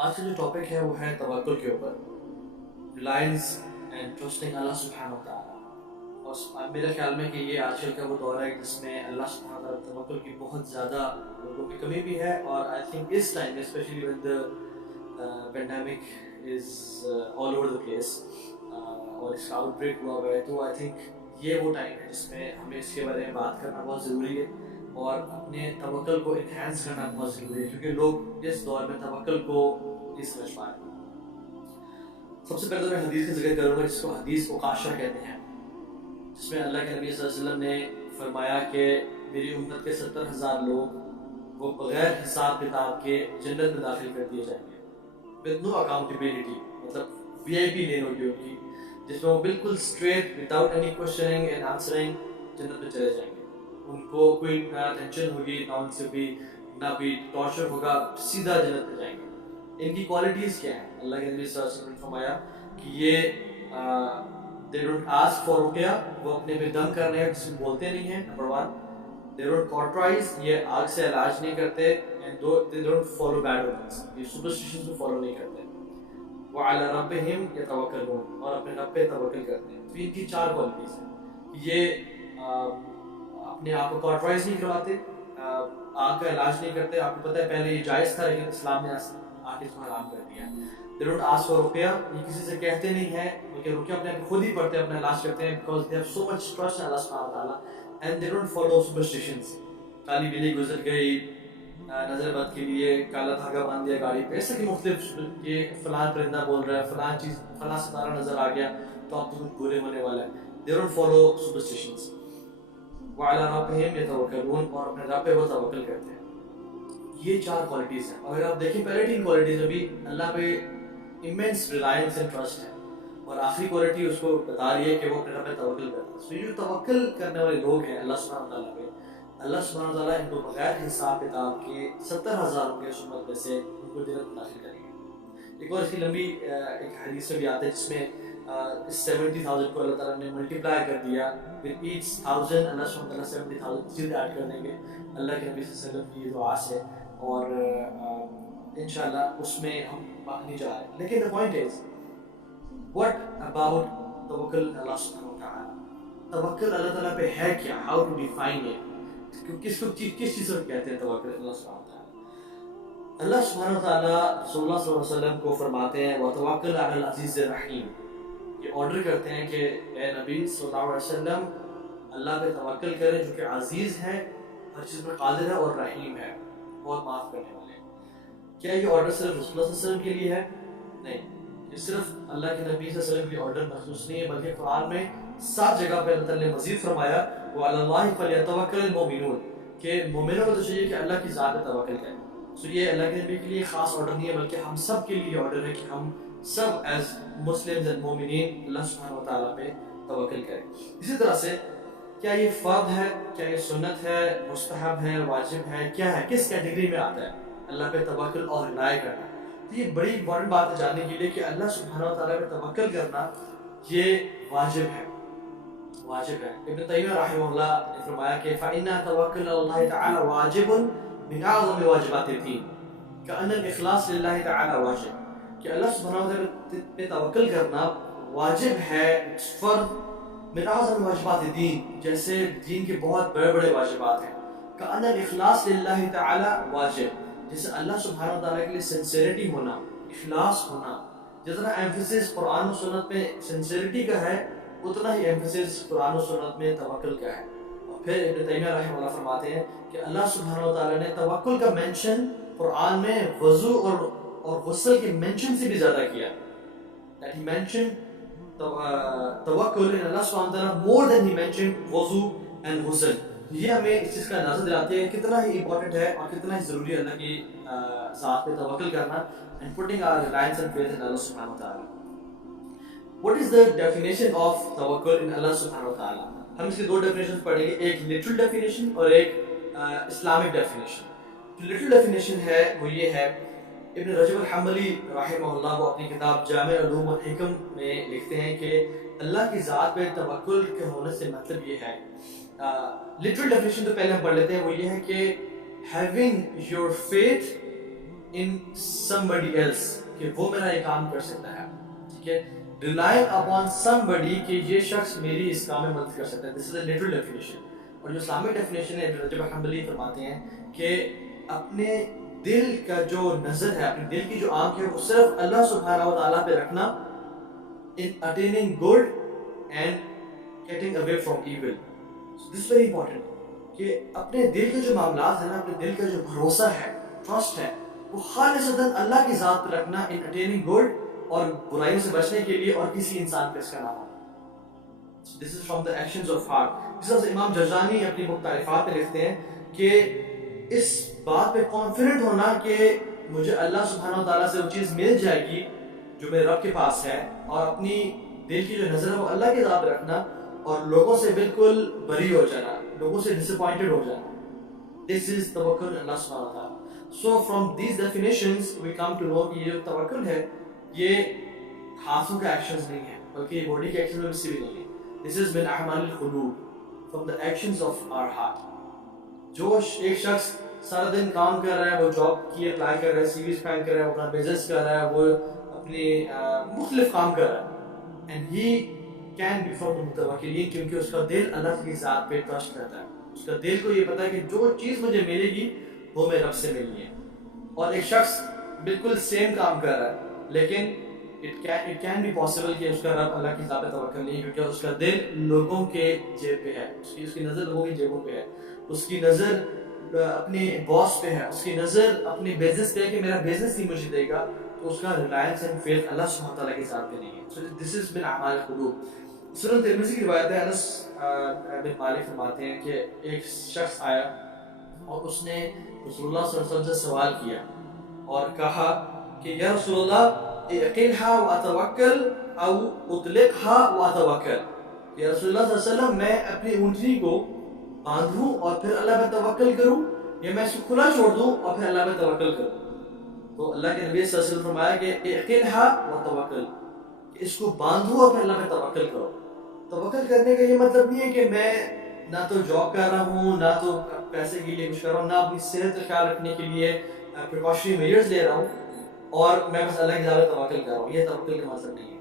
آج کا جو ٹاپک ہے وہ ہے توکل کے اوپر، ریلائنس اینڈ ٹرسٹنگ اللہ سبحانہ و تعالیٰ. اور میرے خیال میں کہ یہ آج کل کا وہ دور ہے جس میں اللہ سبحانہ و تعالیٰ توکل کی بہت زیادہ لوگوں کی کمی بھی ہے. اور آئی تھنک اس time especially when the pandemic is all over the place اور اس کا آؤٹ بریک ہوا ہوا ہے، تو آئی تھنک یہ وہ ٹائم ہے جس میں ہمیں اس کے بارے میں بات کرنا بہت ضروری ہے اور اپنے توکل کو انہینس کرنا بہت ضروری ہے، کیونکہ لوگ اس دور میں توکل کو نہیں سمجھ پائے. سب سے پہلے تو میں حدیث کا ذکر کروں گا جس کو حدیث عکاشہ کہتے ہیں، جس میں اللہ کے نبی صلی اللہ علیہ وسلم نے فرمایا کہ میری امت کے 70,000 لوگ وہ بغیر حساب کتاب کے جنت میں داخل کر دیے جائیں گے with no accountability، مطلب VIP لین ہوگی ان کی، جس میں وہ بالکل straight without any questioning and answering جنت میں چلے جائیں گے. ان کو کوئی نہ ٹینشن ہوگی، نہ ان سے بھی نہ بھی ٹارچر ہوگا، سیدھا جنت میں جائیں گے. ان کی کوالٹیز کیا ہیں؟ اللہ کے نبی صلی اللہ علیہ وسلم نے فرمایا کہ یہ they don't ask for Ruqaiya, وہ اپنے پہ دم کرنے ہیں جس میں بولتے نہیں ہیں. نمبر 1 they don't cauterize، یہ آگ سے علاج نہیں کرتے. and they don't follow bad omens، یہ superstitions کو فالو نہیں کرتے. وعلی ربہم یتوکلون، اور اپنے رب پہ توکل کرتے ہیں. تو ان کی 4 کوالٹیز ہیں. یہ اپنے آپ کو کاٹرائز نہیں کرواتے، آگ کا علاج نہیں کرتے. آپ کو پتہ ہے پہلے یہ جائز تھا لیکن اسلام نے آگ اس کو حرام کر دیا. They don't ask for Ruqaiya, یہ کسی سے کہتے نہیں ہیں بلکہ رقیہ اپنے خود ہی پڑھتے ہیں، اپنا علاج کرتے ہیں because they have so much trust in Allah subhanahu wa ta'ala and they don't follow superstitions. کالی بلی گزر گئی نظر بد کے لیے، کالا دھاگا باندھ دیا گاڑی پہ، ایسا کہ مختلف یہ فلاں پرندہ بول رہا ہے، فلاں چیز، فلاں ستارہ نظر آ گیا تو آپ تو برے ہونے والا ہے. They don't follow superstitions. وعلی ربہم یتوکلون، اور اپنے رب پہ وہ توکل کرتے ہیں. یہ 4 کوالٹیز ہیں. اگر آپ دیکھیں پہلے 3 کوالٹیز ابھی اللہ پہ immense reliance and trust ہے، اور آخری کوالٹی اس کو بتا رہی ہے کہ وہ اپنے رب پہ توکل کرتا ہے. سو یہ جو توکل کرنے والے لوگ ہیں اللہ سبحانہ تعالیٰ پہ، اللہ سبحانہ تعالیٰ ان کو بغیر حساب کتاب کے 70,000 کے امت میں سے ان کو جنت میں داخل کریں گے. ایک اور اس کی لمبی ایک حدیث میں بھی آتا ہے جس میں اس 70,000 کو اللہ تعالیٰ نے ملٹیپلائی کر دیا. with each 1,000 اللہ سبحانہ تعالیٰ 70,000 مزید ایڈ کر دیں گے اللہ کے نبی صلی اللہ علیہ وسلم کی دعا سے، اور انشاءاللہ اس میں ہم نہیں جا رہے. لیکن the point is what about توکل اللہ سبحانہ وتعالیٰ؟ توکل اللہ تعالیٰ پہ ہے کیا؟ how to define it؟ کس چیز کو کہتے ہیں توکل اللہ سبحانہ وتعالیٰ؟ اللہ سبحانہ وتعالیٰ رسول اللہ صلی اللہ علیہ وسلم کو فرماتے ہیں وَتَوَكَّلْ عَلَى الْعَزِيزِ الرَّحِيمِ، یہ آرڈر کرتے ہیں کہ اے نبی صلی اللہ علیہ وسلم اللہ پہ توکل کریں جو کہ عزیز ہے، ہر چیز پر قادر ہے اور رحیم ہے، بہت معاف کرنے والے ہیں. کیا یہ آرڈر صرف رسول اللہ صلی اللہ علیہ وسلم کے لیے ہے؟ نہیں، یہ صرف اللہ کے نبی صلی اللہ علیہ وسلم کے لیے آرڈر مخصوص نہیں ہے، بلکہ قرآن میں 7 جگہ پہ اللہ تعالیٰ نے مزید فرمایا وَعَلَى اللَّهِ فَلْيَتَوَكَّلِ الْمُؤْمِنُونَ، کہ مومنوں کو تو چاہیے کہ اللہ کی ذات پہ توکل کریں. سو یہ اللہ کے نبی کے لیے خاص آرڈر نہیں ہے بلکہ ہم سب کے لیے آرڈر ہے کہ ہم سب ایز مسلمز اینڈ مومنین اللہ سبحانہ و تعالیٰ پہ توکل کریں. اسی طرح سے کیا یہ فرض ہے، کیا یہ سنت ہے، مستحب ہے، واجب ہے، کیا ہے، کس کیٹیگری میں آتا ہے اللہ پہ توکل اور رلائی کرنا؟ تو یہ بڑی امپورٹنٹ بات ہے جاننے کے لیے کہ اللہ سبحانہ و تعالیٰ پہ توکل کرنا یہ واجب ہے، واجب ہے. ابن تیمیہ رحمہ اللہ نے فرمایا کہ فَإِنَّ تَوَكُّلَ اللَّهِ تَعَالَى وَاجِبٌ مِنْ أَعْظَمِ وَاجِبَاتِ الدِّينِ، كَأَنَّ الْإِخْلَاصَ لِلَّهِ تَعَالَى واجب، کہ اللہ سبحانہ و تعالیٰ پہ توکل کرنا واجب ہے، فرض من اعظم واجبات الدین، جیسے دین کے بہت بڑے بڑے واجبات ہیں. کأن الاخلاص للہ تعالی واجب، جیسے اللہ سبحانہ و تعالیٰ کے لیے سنسیریٹی ہونا، اخلاص ہونا. جتنا ایمفیسس قرآن و سنت میں سنسیریٹی کا ہے اتنا ہی ایمفیسس قرآن و سنت میں توکل کا ہے. اور پھر ابن تیمیہ رحمہ اللہ فرماتے ہیں کہ اللہ سبحانہ و تعالیٰ نے توکل کا مینشن قرآن میں وضو اور غسل کے مینشن سے بھی زیادہ کیا. that he mentioned توکل ان اللہ سبحانہ وتعالیٰ more than he mentioned وضو and غسل. یہ ہمیں اس چیز کا اندازہ دلاتے ہیں کتنا ہی امپورٹنٹ ہے اور کتنا ہی ضروری ہے اللہ کی ذات پہ توکل کرنا and putting our reliance and faith in Allah سبحانہ وتعالیٰ. What is the definition of توکل in Allah سبحانہ وتعالیٰ؟ ہم اس کی 2 ڈیفینیشن پڑھیں گے، ایک لٹرل ڈیفینیشن اور ایک اسلامک ڈیفینیشن. جو لٹرل ڈیفینیشن ہے وہ یہ ہے، ابن رجب الحنبلی رحمہ اللہ وہ اپنی کتاب جامع علوم والحکم میں لکھتے ہیں کہ اللہ کی ذات پہ توکل کے ہونے سے مطلب یہ ہے، لٹرل ڈیفینیشن تو پہلے ہم پڑھ لیتے ہیں، وہ یہ ہے کہ having your faith in somebody else کہ وہ میرا یہ کام کر سکتا ہے. ٹھیک ہے, relying upon somebody کہ یہ شخص میری اس کام میں مدد کر سکتا ہے. This is a literal definition. اور جو اسلامک ڈیفینیشن ہے ابن رجب حنبلی فرماتے ہیں کہ اپنے دل کا جو نظر ہے, اپنے دل کی جو آنکھ ہے, وہ صرف اللہ سبحانہ و تعالیٰ پہ رکھنا in attaining good and getting away from evil. So this is very important کہ اپنے دل کے جو معاملات ہیں نا, اپنے دل کا جو بھروسہ ہے, ٹرسٹ ہے, وہ خالصتاً اللہ کی ذات پہ رکھنا in attaining good, اور برائیوں سے بچنے کے لیے, اور کسی انسان پہ اس کا نہ ہونا. So this is from the actions of heart. اس طرح سے امام جرجانی اپنی مختلفات میں لکھتے ہیں کہ اس بات پہ کانفیڈنٹ ہونا کہ مجھے اللہ سبحانہ و تعالیٰ سے وہ چیز مل جائے گی جو میرے رب کے پاس ہے, اور اپنی دل کی جو نظر ہے وہ اللہ کے ذات پہ رکھنا, اور لوگوں سے بالکل بری ہو جانا, لوگوں سے ڈس اپوائنٹڈ ہو جانا. This is توکل اللہ سبحانہ و تعالیٰ. So from these definitions we come to know کہ یہ جو توکل ہے یہ ہاتھوں کے ایکشنز نہیں ہے, بلکہ یہ باڈی کے ایکشنز میں سے بھی نہیں ہے. This is من اعمال القلوب, from the actions of our heart. جو ایک شخص سارا دن کام کر رہا ہے, وہ جاب کی اپلائی کر رہا ہے, سی ویز فائل کر رہا ہے, وہ اپنا بزنس کر رہا ہے, وہ اپنی مختلف کام کر رہا ہے, and he can be from المتوکلین, کیونکہ اس کا دل اللہ کی ذات پہ ٹرسٹ کرتا ہے. اس کا دل کو یہ پتا ہے کہ جو چیز مجھے ملے گی وہ میرے رب سے ملنی ہے. اور ایک شخص بالکل سیم کام کر رہا ہے, لیکن it can be possible کہ اس کا رب اللہ کی ذات پہ توکل نہیں, کیونکہ اس کا دل لوگوں کے جیب پہ ہے, اس کی نظر لوگوں کی جیبوں پہ ہے, اس کی نظر اپنے باس پہ ہے, اس کی نظر اپنی بزنس پہ ہے کہ میرا بزنس ہی مجھے دے گا, تو اس کا ریلائنس اینڈ فیتھ اللہ سبحانہ تعالیٰ کی ذات پہ نہیں ہے. So this is من اعمال القلوب. سنن ترمذی کی روایت ہے, انس بن مالک فرماتے ہیں کہ ایک شخص آیا اور اس نے رسول اللہ صلی اللہ علیہ وسلم سے سوال کیا اور کہا کہ یا رسول اللہ اعقلها واتوکل او اطلقها واتوکل. یا رسول اللہ صلی اللہ علیہ وسلم, میں اپنی اونٹنی کو باندھوں اور پھر اللہ پہ توکل کروں, یا میں اس کو کھلا چھوڑ دوں اور پھر اللہ پہ توکل کروں؟ تو اللہ کے نبی صلی اللہ علیہ وسلم فرمایا کہ اعقلها وتوکل, اس کو باندھو اور پھر اللہ پہ توکل کرو. توکل کرنے کا یہ مطلب نہیں ہے کہ میں نہ تو جاب کر رہا ہوں, نہ تو پیسے کے لیے کچھ کر رہا ہوں, نہ اپنی صحت کا خیال رکھنے کے لیے پریکاشنری میجرز لے رہا ہوں, اور میں بس اللہ کی ذات پہ توکل کر رہا ہوں. یہ توکل کا مطلب نہیں ہے.